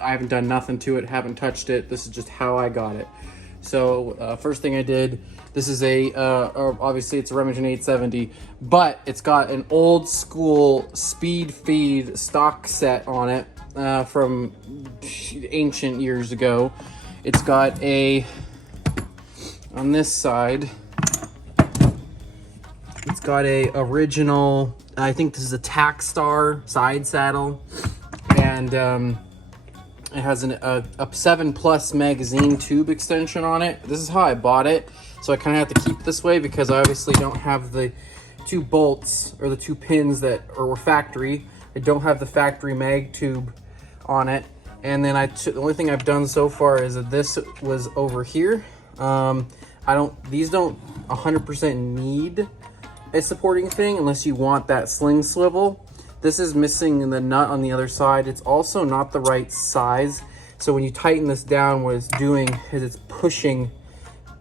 I haven't done nothing to it, haven't touched it. This is just how I got it. So first thing I did, this is obviously it's a Remington 870, but it's got an old school speed feed stock set on it from ancient years ago. It's got on this side, it's got a original, I think this is a Tac Star side saddle, and it has a 7+ magazine tube extension on it. This is how I bought it, so I kind of have to keep it this way because I obviously don't have the 2 bolts or the 2 pins that were factory. I don't have the factory mag tube on it. And then the only thing I've done so far is that this was over here. These don't 100% need a supporting thing unless you want that sling swivel. This is missing the nut on the other side. It's also not the right size. So when you tighten this down, what it's doing is it's pushing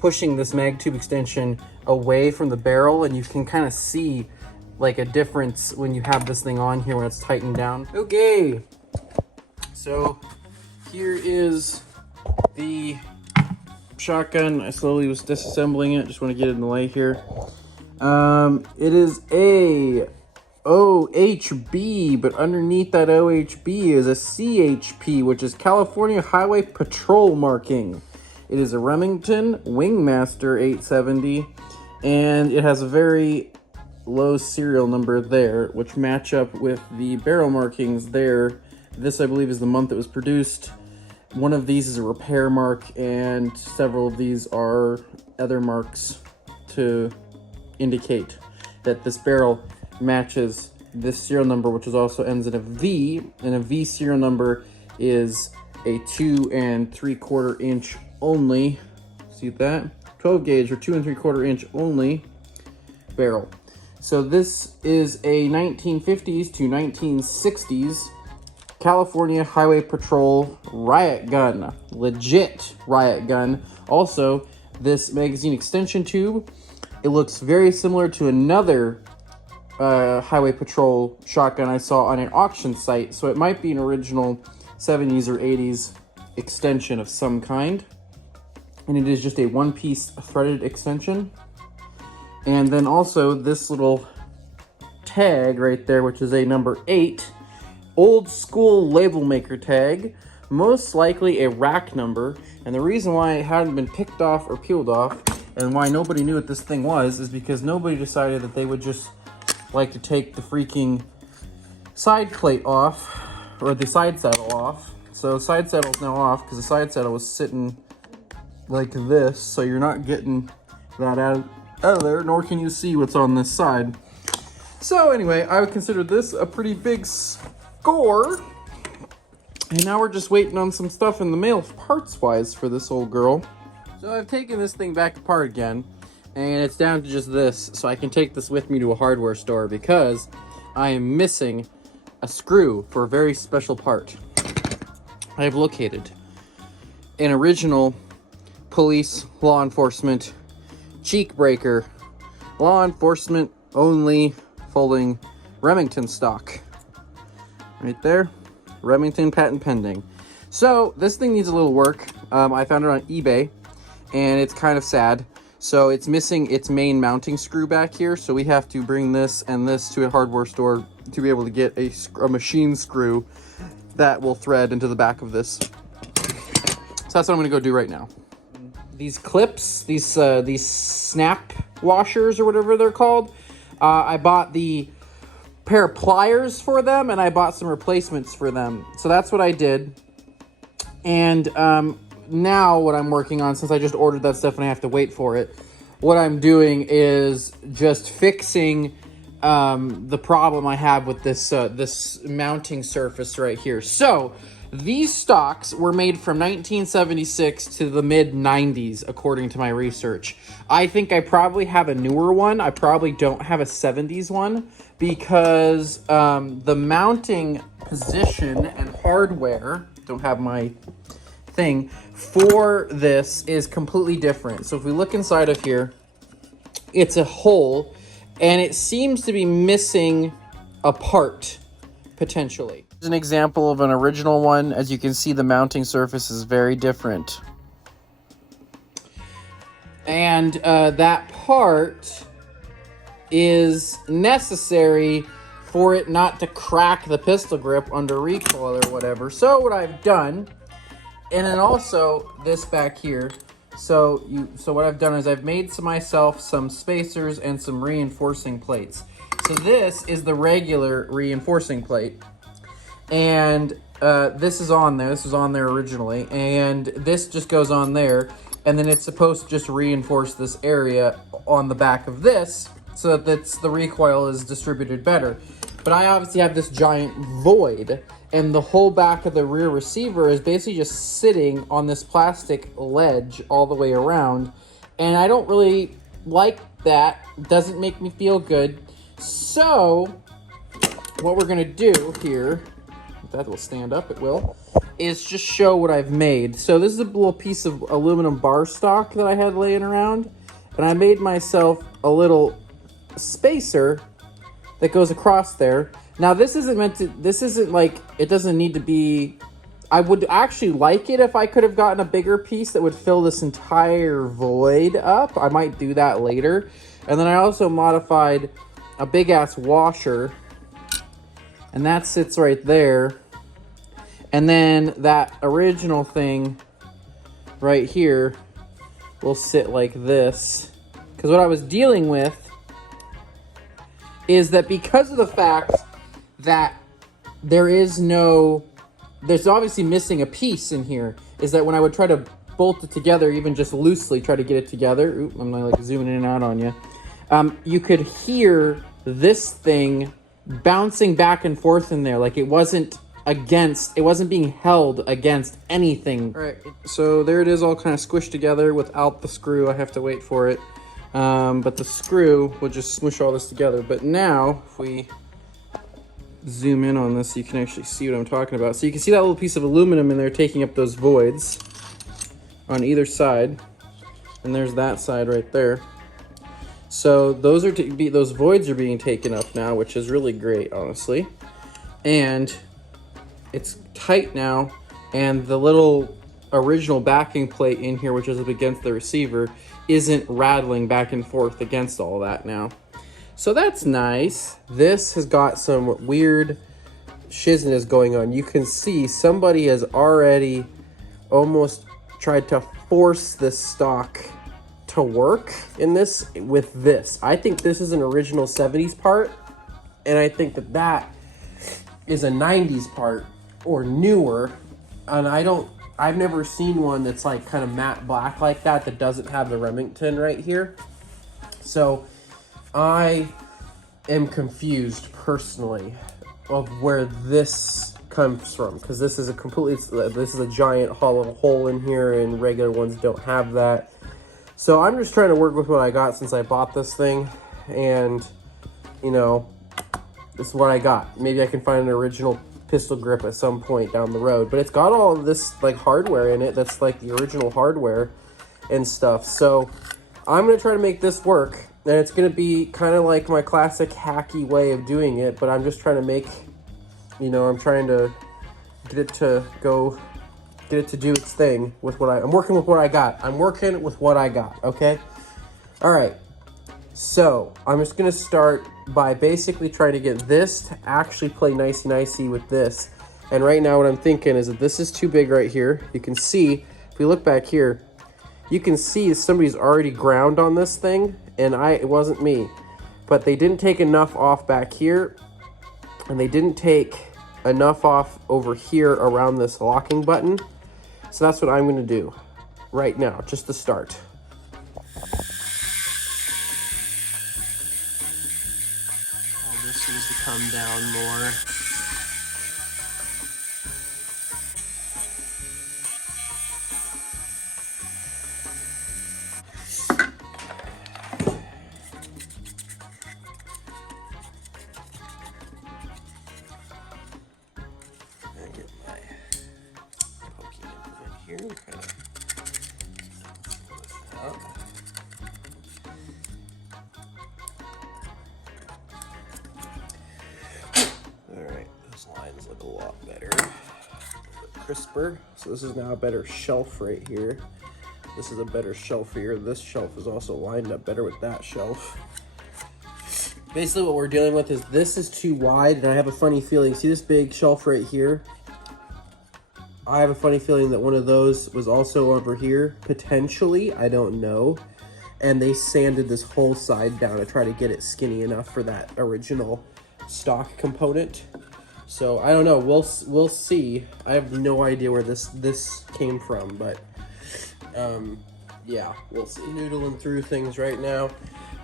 this mag tube extension away from the barrel, and you can kind of see like a difference when you have this thing on here when it's tightened down. Okay. So here is the shotgun. I slowly was disassembling it. Just want to get it in the light here. It is a OHB, but underneath that OHB is a CHP, which is California Highway Patrol marking. It is a Remington Wingmaster 870, and it has a very low serial number there, which match up with the barrel markings there. This, I believe, is the month it was produced. One of these is a repair mark, and several of these are other marks to indicate that this barrel matches this serial number, which is also ends in a V, and a V serial number is a 2 3/4 inch only. See that? 12 gauge or 2 3/4 inch only barrel. So this is a 1950s to 1960s California Highway Patrol riot gun, legit riot gun. Also, this magazine extension tube, it looks very similar to another Highway Patrol shotgun I saw on an auction site, so it might be an original 70s or 80s extension of some kind. And it is just a one-piece threaded extension. And then also this little tag right there, which is a number 8, old school label maker tag, most likely a rack number. And the reason why it hadn't been picked off or peeled off, and why nobody knew what this thing was, is because nobody decided that they would just like to take the freaking side plate off, or the side saddle off. So side saddle's now off because the side saddle was sitting like this, so you're not getting that out of there, nor can you see what's on this side. So anyway, I would consider this a pretty big score. And now we're just waiting on some stuff in the mail parts-wise for this old girl. So I've taken this thing back apart again, and it's down to just this, so I can take this with me to a hardware store because I am missing a screw for a very special part. I have located an original police law enforcement cheek breaker, law enforcement only folding Remington stock. Right there, Remington patent pending. So this thing needs a little work. I found it on eBay, and it's kind of sad. So it's missing its main mounting screw back here, so we have to bring this and this to a hardware store to be able to get a machine screw that will thread into the back of this. So that's what I'm gonna go do right now. These clips, these snap washers or whatever they're called, I bought the pair of pliers for them, and I bought some replacements for them. So that's what I did. And now what I'm working on, since I just ordered that stuff and I have to wait for it, what I'm doing is just fixing the problem I have with this this mounting surface right here. So these stocks were made from 1976 to the mid-90s, according to my research. I think I probably have a newer one. I probably don't have a 70s one because the mounting position and hardware, don't have my thing, for this is completely different. So if we look inside of here, it's a hole, and it seems to be missing a part, potentially. Here's an example of an original one. As you can see, the mounting surface is very different. And that part is necessary for it not to crack the pistol grip under recoil or whatever. So what I've done, and then also this back here, so what I've done is I've made myself some spacers and some reinforcing plates. So this is the regular reinforcing plate, and this is on there. This was on there originally, and this just goes on there, and then it's supposed to just reinforce this area on the back of this so that the recoil is distributed better. But I obviously have this giant void, and the whole back of the rear receiver is basically just sitting on this plastic ledge all the way around, and I don't really like that. It doesn't make me feel good. So what we're gonna do here, if that will stand up, it will, is just show what I've made. So this is a little piece of aluminum bar stock that I had laying around, and I made myself a little spacer that goes across there. Now this isn't like, it doesn't need to be, I would actually like it if I could have gotten a bigger piece that would fill this entire void up. I might do that later. And then I also modified a big ass washer, and that sits right there. And then that original thing right here will sit like this. Because what I was dealing with is that because of the fact that there's obviously missing a piece in here, is that when I would try to bolt it together, even just loosely try to get it together, oop, I'm like zooming in and out on you, you could hear this thing bouncing back and forth in there, like it wasn't being held against anything. All right, so there it is, all kind of squished together without the screw. I have to wait for it. But the screw will just smush all this together. But now, if we zoom in on this, you can actually see what I'm talking about. So you can see that little piece of aluminum in there taking up those voids on either side. And there's that side right there. So those voids are being taken up now, which is really great, honestly. And it's tight now, and the little original backing plate in here, which is up against the receiver, isn't rattling back and forth against all that now. So that's nice. This has got some weird shizness going on. You can see somebody has already almost tried to force this stock to work in this with this. I think this is an original 70s part, and I think that is a 90s part or newer, and I've never seen one that's like kind of matte black like that doesn't have the Remington right here. So I am confused personally of where this comes from, because this is a giant hollow hole in here, and regular ones don't have that. So I'm just trying to work with what I got since I bought this thing, and you know, this is what I got. Maybe I can find an original pistol grip at some point down the road, but it's got all of this like hardware in it that's like the original hardware and stuff. So I'm gonna try to make this work, and it's gonna be kind of like my classic hacky way of doing it, but I'm just trying to make, you know, I'm trying to get it to do its thing with what I'm working with what I got. I'm working with what I got, okay? All right, so I'm just gonna start by basically trying to get this to actually play nicey with this. And right now what I'm thinking is that this is too big right here. You can see, if we look back here, you can see somebody's already ground on this thing, and it wasn't me. But they didn't take enough off back here, and they didn't take enough off over here around this locking button. So that's what I'm gonna do right now, just to start. This needs to come down more. I get my pokey implement here, kind of lift it out. All right, those lines look look a lot better, a bit crisper. So this is now a better shelf right here. This is a better shelf here. This shelf is also lined up better with that shelf. Basically what we're dealing with is this is too wide, and I have a funny feeling, see this big shelf right here? I have a funny feeling that one of those was also over here, potentially, I don't know. And they sanded this whole side down to try to get it skinny enough for that original stock component. So I don't know, we'll see. I have no idea where this came from, but yeah, we'll see. Noodling through things right now.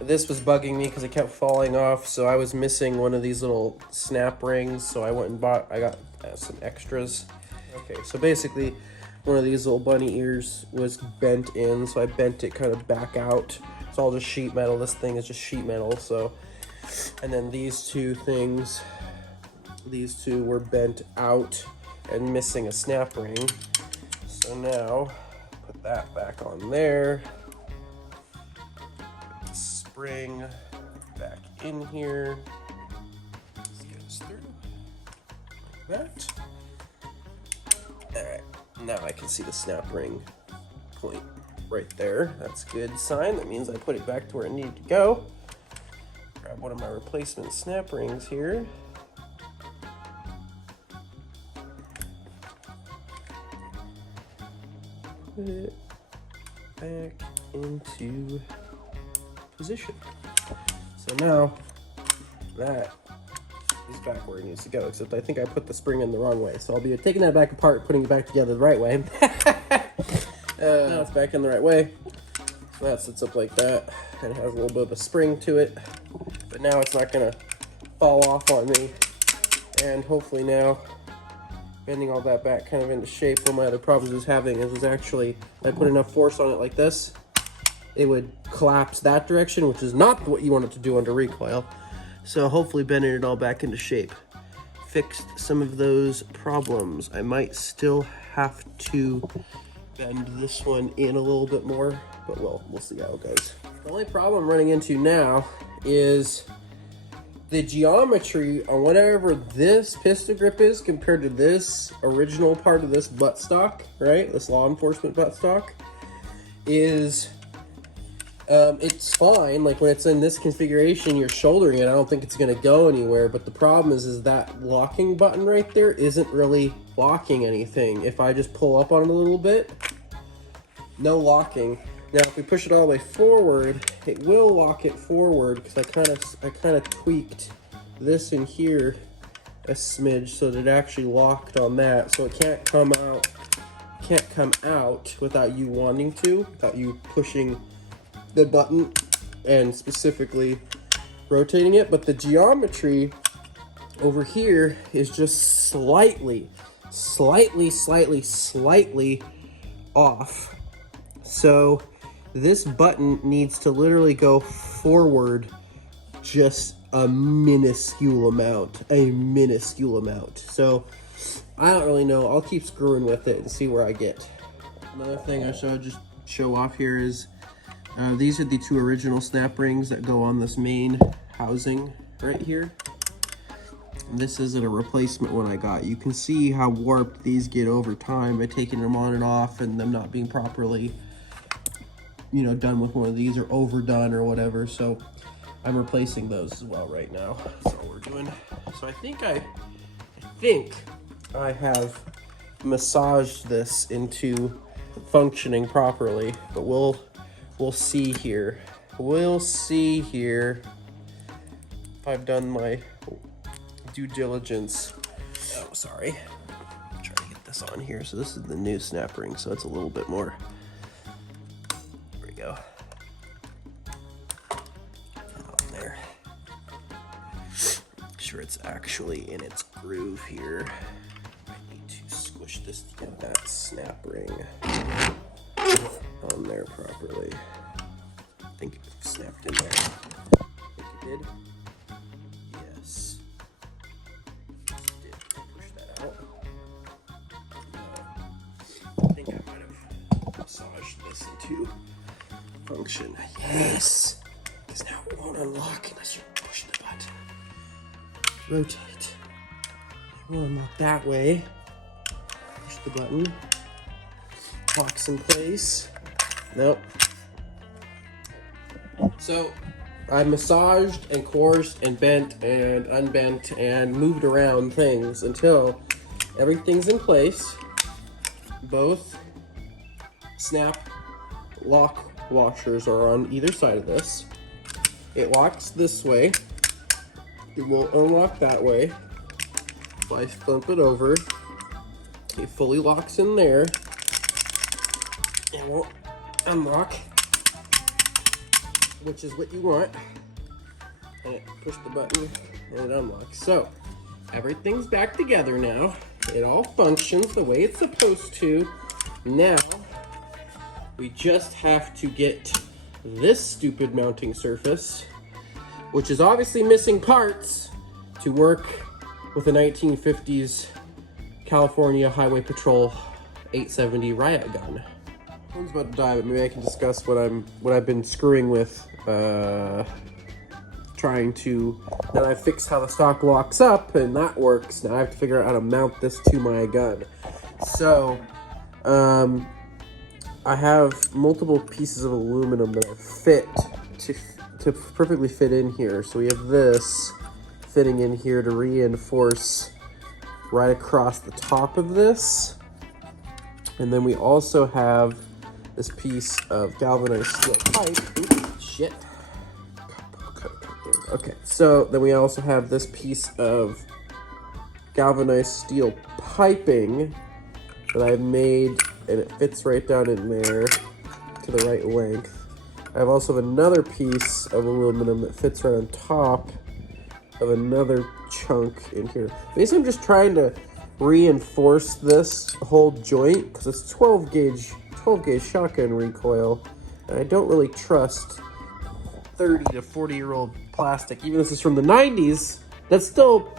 This was bugging me because it kept falling off, so I was missing one of these little snap rings, so I went and I got some extras. Okay, so basically one of these little bunny ears was bent in, so I bent it kind of back out. It's all just sheet metal. This thing is just sheet metal, so. And then these two things, these two were bent out and missing a snap ring. So now, put that back on there. Spring back in here. Let's get us through like that. All right, now I can see the snap ring point right there. That's a good sign. That means I put it back to where it needed to go. Grab one of my replacement snap rings here. Put it back into position. So now that is back where it needs to go, except I think I put the spring in the wrong way. So I'll be taking that back apart, putting it back together the right way. Now it's back in the right way. So that sits up like that, and it has a little bit of a spring to it. But now it's not gonna fall off on me. And hopefully now, bending all that back kind of into shape. One of my other problems I was having is actually, if I put enough force on it like this, it would collapse that direction, which is not what you want it to do under recoil. So hopefully bending it all back into shape fixed some of those problems. I might still have to bend this one in a little bit more, but we'll see how it goes. The only problem I'm running into now is the geometry on whatever this pistol grip is compared to this original part of this buttstock, right? This law enforcement buttstock is, it's fine. Like when it's in this configuration, you're shouldering it, I don't think it's gonna go anywhere, but the problem is that locking button right there isn't really locking anything. If I just pull up on it a little bit, no locking. Now if we push it all the way forward, it will lock it forward, because I kind of tweaked this in here a smidge so that it actually locked on that, so it can't come out without you wanting to, without you pushing the button and specifically rotating it. But the geometry over here is just slightly off. So this button needs to literally go forward just a minuscule amount. So I don't really know. I'll keep screwing with it and see where I get. Another thing I should just show off here is these are the two original snap rings that go on this main housing right here. This isn't a replacement one I got. You can see how warped these get over time by taking them on and off and them not being properly, you know, done with one of these or overdone or whatever. So I'm replacing those as well right now. That's all we're doing. So I think I have massaged this into functioning properly, but we'll see here. We'll see here if I've done my due diligence. Oh, sorry. I'm trying to get this on here. So this is the new snap ring, so it's a little bit more. There we go. On there. Make sure it's actually in its groove here. I need to squish this to get that snap ring on there properly. I think it snapped in there. I think it did. Yes. It did. Push that out. I think I might have massaged this into function. Yes! Because now it won't unlock unless you push the button. Rotate. Well, not that way. Push the button. Locks in place. Nope. So I massaged and coerced and bent and unbent and moved around things until everything's in place. Both snap lock washers are on either side of this. It locks this way. It won't unlock that way. If I flip it over, it fully locks in there. It won't unlock, which is what you want. And push the button and it unlocks. So everything's back together now. It all functions the way it's supposed to. Now we just have to get this stupid mounting surface, which is obviously missing parts, to work with a 1950s California Highway Patrol 870 Riot gun. Phone's about to die, but maybe I can discuss what I've been screwing with, trying to. Now I fixed how the stock locks up, and that works. Now I have to figure out how to mount this to my gun. So, I have multiple pieces of aluminum that are fit to perfectly fit in here. So we have this fitting in here to reinforce right across the top of this. And then we also have this piece of galvanized steel pipe. Oops, shit. Okay, so then we also have this piece of galvanized steel piping that I've made, and it fits right down in there to the right length. I have also another piece of aluminum that fits right on top of another chunk in here. Basically, I'm just trying to reinforce this whole joint because it's 12 gauge shotgun recoil, and I don't really trust 30 to 40-year-old plastic. Even if this is from the 90s, that's still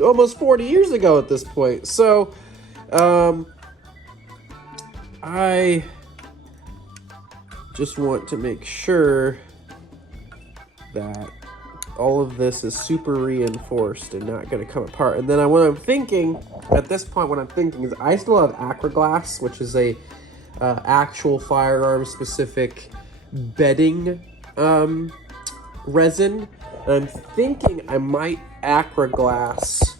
almost 40 years ago at this point. So, I just want to make sure that all of this is super reinforced and not going to come apart. And then what I'm thinking at this point, is I still have Acraglass, which is a actual firearm specific bedding resin. And I'm thinking I might Acraglass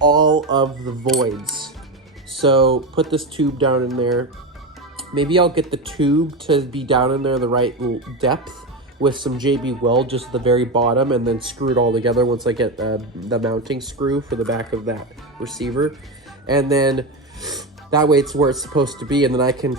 all of the voids. So put this tube down in there. Maybe I'll get the tube to be down in there the right depth with some JB Weld just at the very bottom, and then screw it all together once I get the mounting screw for the back of that receiver. And then that way it's where it's supposed to be, and then I can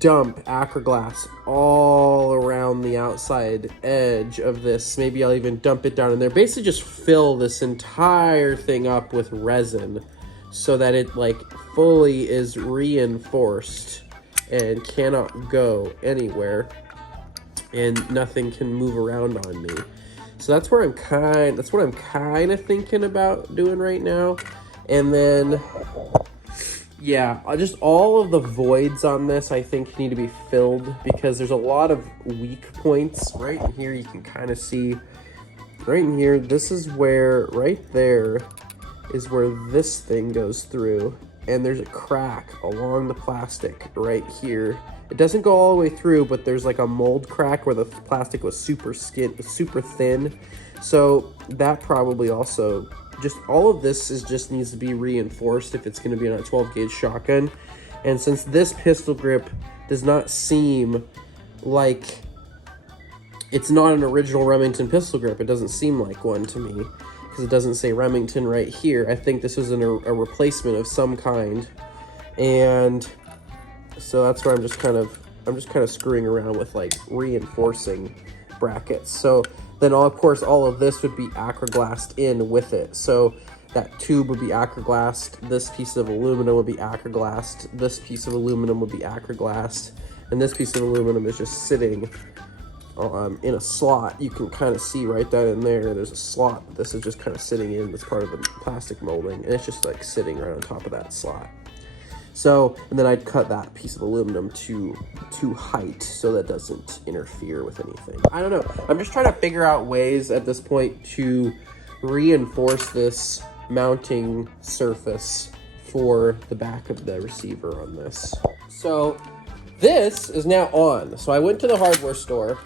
dump Acraglass all around the outside edge of this. Maybe I'll even dump it down in there. Basically just fill this entire thing up with resin so that it like fully is reinforced and cannot go anywhere, and nothing can move around on me. So that's what I'm kind of thinking about doing right now. And then, yeah, just all of the voids on this, I think, need to be filled because there's a lot of weak points. Right in here, you can kind of see, right in here, this is where, right there, is where this thing goes through. And there's a crack along the plastic right here. It doesn't go all the way through, but there's like a mold crack where the plastic was super thin. So that probably also, just all of this just needs to be reinforced if it's going to be on a 12 gauge shotgun. And since this pistol grip does not seem like it's not an original Remington pistol grip, it doesn't seem like one to me because it doesn't say Remington right here. I think this was a replacement of some kind, and so that's where I'm just kind of screwing around with like reinforcing brackets. So then of course all of this would be Acraglassed in with it. So that tube would be Acraglassed, this piece of aluminum would be Acraglassed, this piece of aluminum would be Acraglassed, and this piece of aluminum is just sitting in a slot. You can kind of see right down in there, there's a slot. This is just kind of sitting in as part of the plastic molding, and it's just like sitting right on top of that slot. So, and then I'd cut that piece of aluminum to height so that doesn't interfere with anything. I don't know. I'm just trying to figure out ways at this point to reinforce this mounting surface for the back of the receiver on this. So this is now on. So I went to the hardware store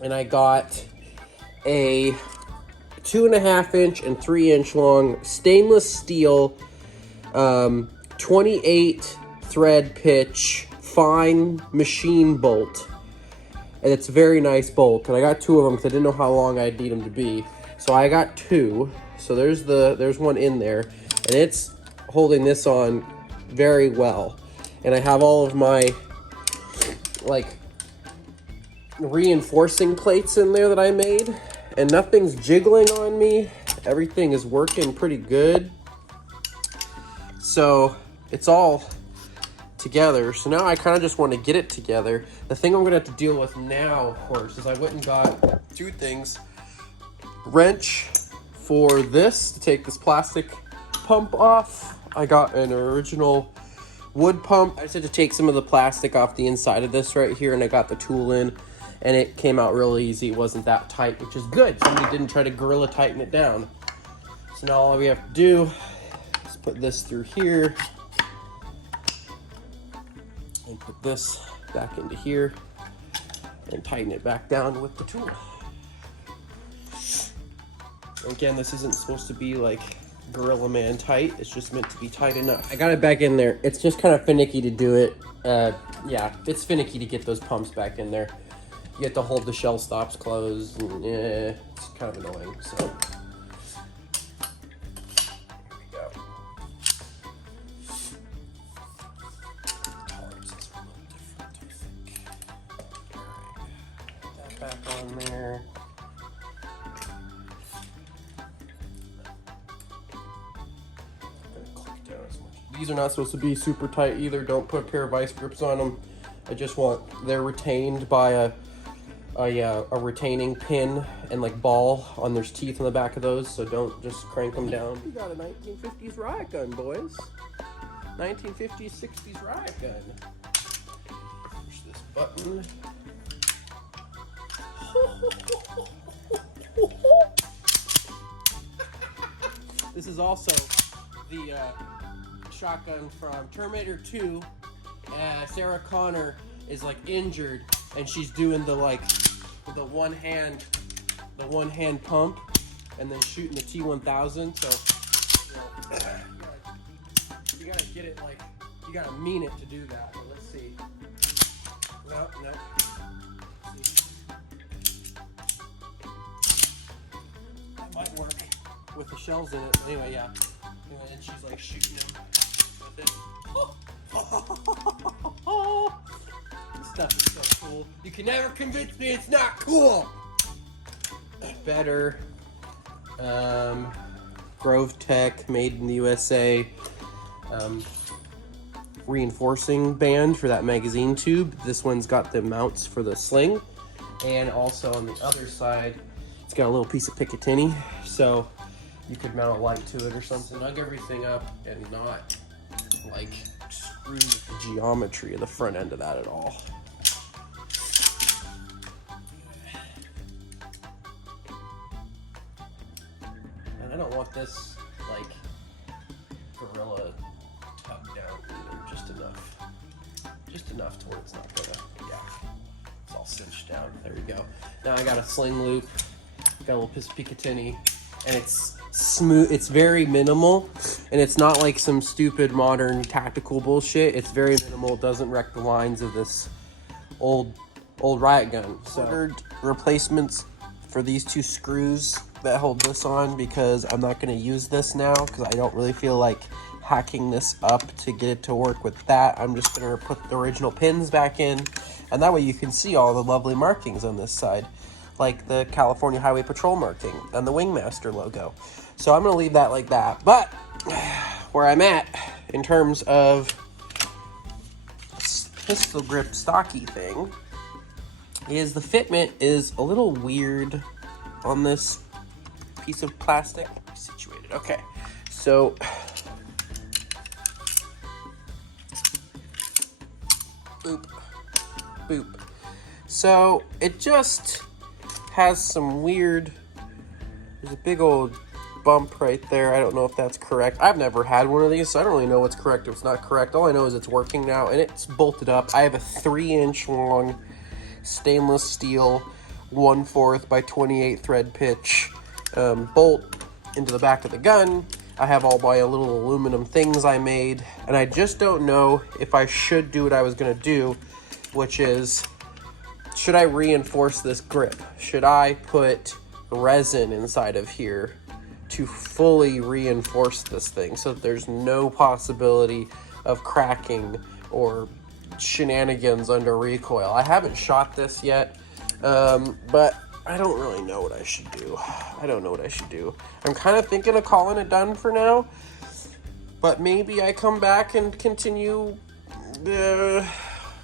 and I got a 2.5 inch and 3 inch long stainless steel 28 thread pitch fine machine bolt. And it's a very nice bolt. And I got 2 of them because I didn't know how long I'd need them to be. So I got 2. So there's one in there. And it's holding this on very well. And I have all of my like reinforcing plates in there that I made. And nothing's jiggling on me. Everything is working pretty good. So it's all together. So now I kind of just want to get it together. The thing I'm going to have to deal with now, of course, is I went and got 2 things. Wrench for this, to take this plastic pump off. I got an original wood pump. I just had to take some of the plastic off the inside of this right here, and I got the tool in, and it came out real easy. It wasn't that tight, which is good. Somebody didn't try to gorilla tighten it down. So now all we have to do is put this through here, and put this back into here and tighten it back down with the tool. Again, this isn't supposed to be like Gorilla Man tight. It's just meant to be tight enough. I got it back in there. It's just kind of finicky to do it. Yeah, it's finicky to get those pumps back in there. You have to hold the shell stops closed, and it's kind of annoying. So back on there. These are not supposed to be super tight either. Don't put a pair of vice grips on them. I just want, they're retained by a retaining pin and like ball on, there's teeth on the back of those, so don't just crank them down. We got a 1950s riot gun, boys. 1950s, 60s riot gun. Push this button. This is also the shotgun from Terminator 2. Sarah Connor is like injured, and she's doing the the one hand pump, and then shooting the T-1000. So you gotta get it, like, you gotta mean it to do that. But let's see. No. That might work with the shells in it. Anyway, yeah. Anyway, and she's like shooting them with it. This stuff is so cool. You can never convince me it's not cool. Better. Grove Tech, made in the USA. Reinforcing band for that magazine tube. This one's got the mounts for the sling, and also on the other side it's got a little piece of Picatinny, so you could mount a light to it or something. Snug everything up and not like screw with the geometry of the front end of that at all. And I don't want this like gorilla tug down either, just enough to where it's not gonna, it's all cinched down. There we go. Now I got a sling loop, got a little piece of Picatinny, and it's smooth. It's very minimal, and it's not like some stupid modern tactical bullshit. It's very minimal. It doesn't wreck the lines of this old riot gun. So ordered replacements for these 2 screws that hold this on, because I'm not going to use this now, because I don't really feel like hacking this up to get it to work with that. I'm just going to put the original pins back in, and that way you can see all the lovely markings on this side, like the California Highway Patrol marking and the Wingmaster logo. So I'm going to leave that like that. But where I'm at in terms of pistol grip stocky thing is the fitment is a little weird on this piece of plastic. Situated. Okay. So boop, boop. So it just has some weird, there's a big old bump right there. I don't know if that's correct. I've never had one of these, so I don't really know what's correct or what's not correct. All I know is it's working now, and it's bolted up. I have a 3-inch long stainless steel 1/4 by 28 thread pitch bolt into the back of the gun. I have all my little aluminum things I made, and I just don't know if I should do what I was going to do, which is, should I reinforce this grip? Should I put resin inside of here to fully reinforce this thing so that there's no possibility of cracking or shenanigans under recoil? I haven't shot this yet, but I don't really know what I should do. I don't know what I should do. I'm kind of thinking of calling it done for now, but maybe I come back and continue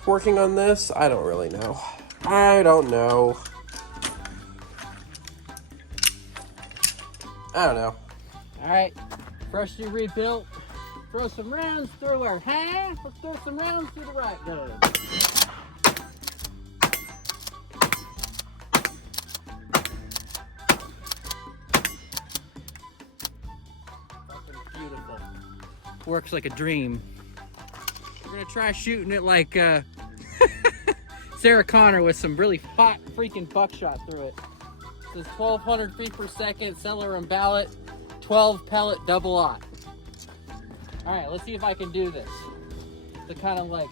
working on this. I don't really know. I don't know. I don't know. Alright, freshly rebuilt. Throw some rounds through her, huh? Let's throw some rounds through the right gun. Fucking beautiful. Works like a dream. We're gonna try shooting it like Sarah Connor with some really hot freaking buckshot through it. This is 1,200 feet per second, cellular and ballot, 12 pellet double aught. All right, let's see if I can do this. The kind of like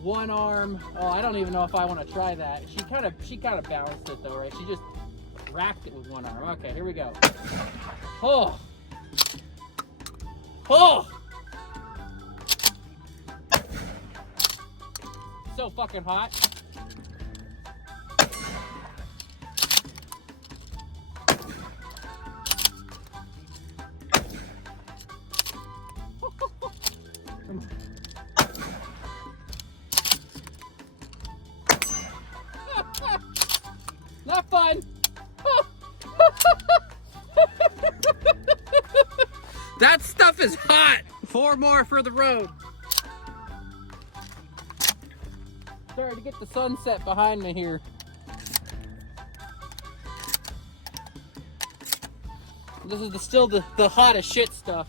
one arm. Oh, I don't even know if I want to try that. She kind of balanced it though, right? She just racked it with one arm. Okay, here we go. Oh, oh, so fucking hot. Not fun. That stuff is hot. 4 more for the road. Starting to get the sunset behind me here. This is still the hottest shit stuff.